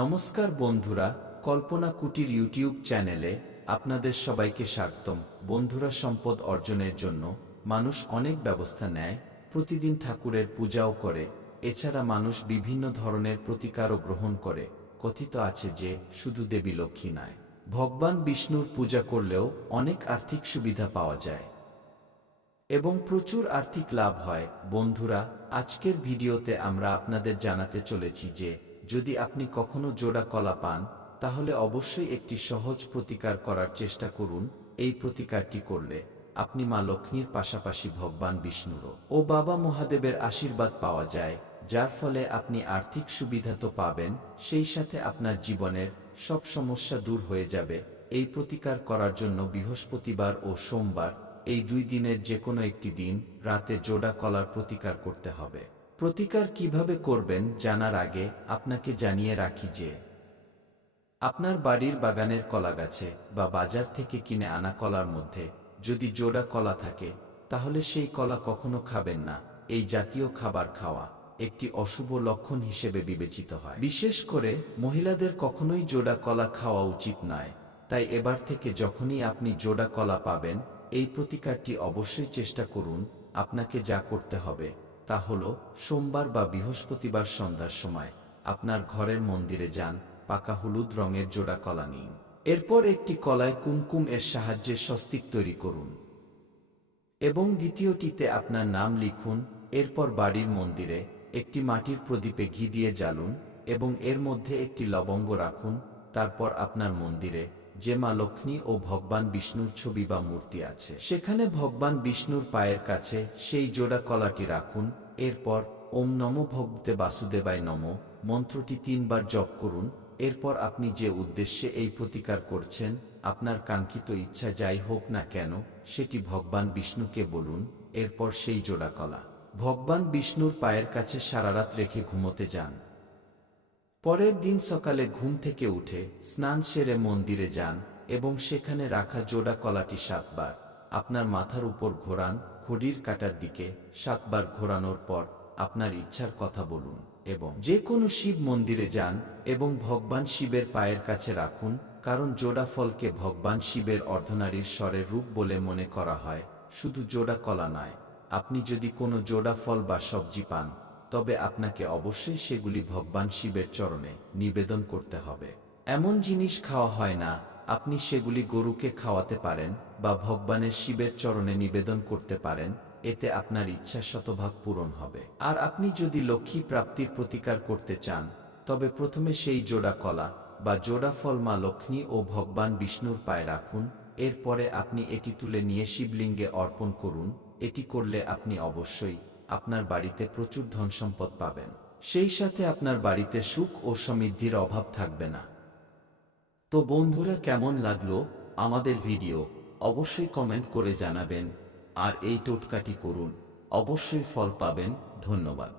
নমস্কার বন্ধুরা, কল্পনা কুটির ইউটিউব চ্যানেলে আপনাদের সবাইকে স্বাগতম। বন্ধুরা, সম্পদ অর্জনের জন্য মানুষ অনেক ব্যবস্থা নেয়, প্রতিদিন ঠাকুরের পূজাও করে। এছাড়া মানুষ বিভিন্ন ধরনের প্রতিকারও গ্রহণ করে। কথিত আছে যে শুধু দেবী লক্ষ্মী নয়, ভগবান বিষ্ণুর পূজা করলেও অনেক আর্থিক সুবিধা পাওয়া যায় এবং প্রচুর আর্থিক লাভ হয়। বন্ধুরা, আজকের ভিডিওতে আমরা আপনাদের জানাতে চলেছি যে যদি আপনি কখনো জোড়া কলা পান, তাহলে অবশ্যই একটি সহজ প্রতিকার করার চেষ্টা করুন। এই প্রতিকারটি করলে আপনি মা লক্ষ্মীর পাশাপাশি ভগবান বিষ্ণুরও ও বাবা মহাদেবের আশীর্বাদ পাওয়া যায়, যার ফলে আপনি আর্থিক সুবিধা তো পাবেন, সেই সাথে আপনার জীবনের সব সমস্যা দূর হয়ে যাবে। এই প্রতিকার করার জন্য বৃহস্পতিবার ও সোমবার, এই দুই দিনের যে কোনো একটি দিন রাতে জোড়া কলার প্রতিকার করতে হবে। প্রতিকার কিভাবে করবেন জানার আগে আপনাকে জানিয়ে রাখি যে আপনার বাড়ির বাগানের কলা গাছে বা বাজার থেকে কিনে আনা কলার মধ্যে যদি জোড়া কলা থাকে, তাহলে সেই কলা কখনো খাবেন না। এই জাতীয় খাবার খাওয়া একটি অশুভ লক্ষণ হিসেবে বিবেচিত হয়। বিশেষ করে মহিলাদের কখনোই জোড়া কলা খাওয়া উচিত নয়। তাই এবার থেকে যখনই আপনি জোড়া কলা পাবেন, এই প্রতিকারটি অবশ্যই চেষ্টা করুন। আপনাকে যা করতে হবে তা হলো সোমবার বা বৃহস্পতিবার সন্ধ্যার সময় আপনার ঘরের মন্দিরে যান, পাকা হলুদ রঙের জোড়া কলা নিন। এরপর একটি কলায় কুমকুম এর সাহায্যে স্বস্তিক তৈরি করুন এবং দ্বিতীয়টিতে আপনার নাম লিখুন। এরপর বাড়ির মন্দিরে একটি মাটির প্রদীপে ঘি দিয়ে জ্বালুন এবং এর মধ্যে একটি লবঙ্গ রাখুন। তারপর আপনার মন্দিরে যে মা লক্ষ্মী ও ভগবান বিষ্ণুর ছবি বা মূর্তি আছে, সেখানে ভগবান বিষ্ণুর পায়ের কাছে সেই জোড়া কলাটি রাখুন। এরপর ওম নমো ভগবতে বাসুদেবায় নমো মন্ত্রটি 3 বার জপ করুন। এরপর আপনি যে উদ্দেশ্যে এই প্রতিকার করছেন, আপনার কাঙ্ক্ষিত ইচ্ছা যাই হোক না কেন, সেটি ভগবান বিষ্ণুকে বলুন। এরপর সেই জোড়া কলা ভগবান বিষ্ণুর পায়ের কাছে সারারাত রেখে ঘুমোতে যান। পরের দিন সকালে ঘুম থেকে উঠে স্নান সেরে মন্দিরে যান এবং সেখানে রাখা জোড়া কলাটি 7 বার আপনার মাথার উপর ঘোরান। ঘড়ির কাঁটার দিকে 7 বার ঘোরানোর পর আপনার ইচ্ছার কথা বলুন এবং যে কোনো শিব মন্দিরে যান এবং ভগবান শিবের পায়ের কাছে রাখুন। কারণ জোড়া ফলকে ভগবান শিবের অর্ধনারীর স্বরের রূপ বলে মনে করা হয়। শুধু জোড়া কলা নয়, আপনি যদি কোনো জোড়া ফল বা সবজি পান, তবে আপনাকে অবশ্যই সেগুলি ভগবান শিবের চরণে নিবেদন করতে হবে। এমন জিনিস খাওয়া হয় না। আপনি সেগুলি গরুকে খাওয়াতে পারেন বা ভগবানের শিবের চরণে নিবেদন করতে পারেন। এতে আপনার ইচ্ছা শতভাগ পূরণ হবে। আর আপনি যদি লক্ষ্মী প্রাপ্তির প্রতিকার করতে চান, তবে প্রথমে সেই জোড়া কলা বা জোড়া ফল মা লক্ষ্মী ও ভগবান বিষ্ণুর পায়ে রাখুন। এরপরে আপনি এটি তুলে নিয়ে শিবলিঙ্গে অর্পণ করুন। এটি করলে আপনি অবশ্যই আপনার বাড়িতে প্রচুর ধন সম্পদ পাবেন, সেই সাথে আপনার বাড়িতে সুখ ও সমৃদ্ধির অভাব থাকবে না। তো বন্ধুরা, কেমন লাগলো আমাদের ভিডিও অবশ্যই কমেন্ট করে জানাবেন। আর এই টোটকাটি করুন, অবশ্যই ফল পাবেন। ধন্যবাদ।